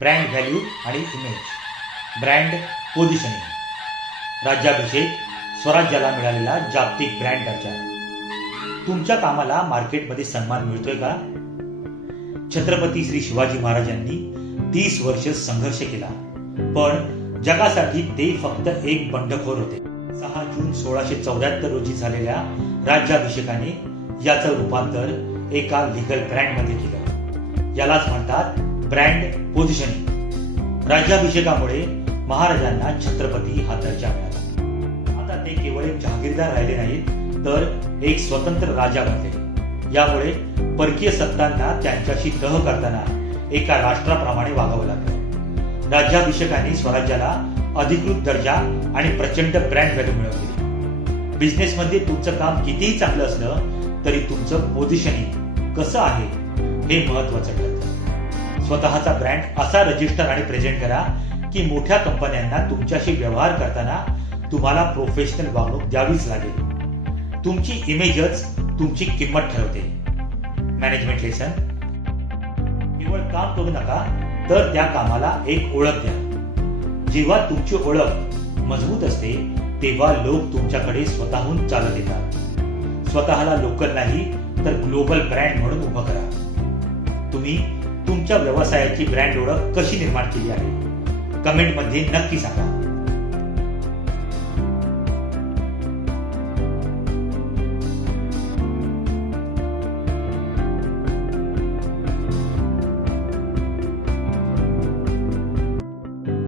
Brand value आणि image, brand positioning, राज्याभिषेक, स्वराज्याला मिळालेला जागतिक ब्रँड दर्जा. तुमच्या कामाला मार्केटमध्ये सन्मान मिळतोय का? छत्रपती श्री शिवाजी महाराजांनी 30 वर्ष संघर्ष केला, पण जगासाठी ते फक्त एक बंडखोर होते. 6 जून 1674 रोजी झालेल्या राज्याभिषेकाने याचं रूपांतर एका लिगल ब्रँड मध्ये केलं. यालाच म्हणतात ब्रँड पोझिशनिंग. राज्याभिषेकामुळे महाराजांना छत्रपती हा दर्जा मिळाला. आता ते केवळ एक जहागीरदार राहिले नाहीत, तर एक स्वतंत्र राजा बनले. यामुळे परकीय सत्तांना त्यांच्याशी तह करताना एका राष्ट्राप्रमाणे वागावं लागलं. राज्याभिषेकाने स्वराज्याला अधिकृत दर्जा आणि प्रचंड ब्रँड व्हॅल्यू मिळवली. बिझनेसमध्ये तुमचं काम कितीही चांगलं असलं तरी तुमचं पोझिशनिंग कसं आहे हे महत्वाचं ठरतं. स्वतःचा ब्रँड असा रजिस्टर आणि प्रेझेंट करा की मोठ्या कंपन्यांना तुमच्याशी व्यवहार करताना तुम्हाला प्रोफेशनल वागणूक द्यावीच लागेल. तुमची इमेजच तुमची किंमत ठरवते. मॅनेजमेंट लेसन: केवळ काम करू नका, तर त्या कामाला एक ओळख द्या. जेव्हा तुमची ओळख मजबूत असते तेव्हा लोक तुमच्याकडे स्वतःहून चालत येतात. स्वतःला लोकल नाही तर ग्लोबल ब्रँड म्हणून उभं करा. तुम्ही तुमच्या व्यवसायाची ब्रँड ओळख कशी निर्माण केली आहे? कमेंट मध्ये नक्की सांगा.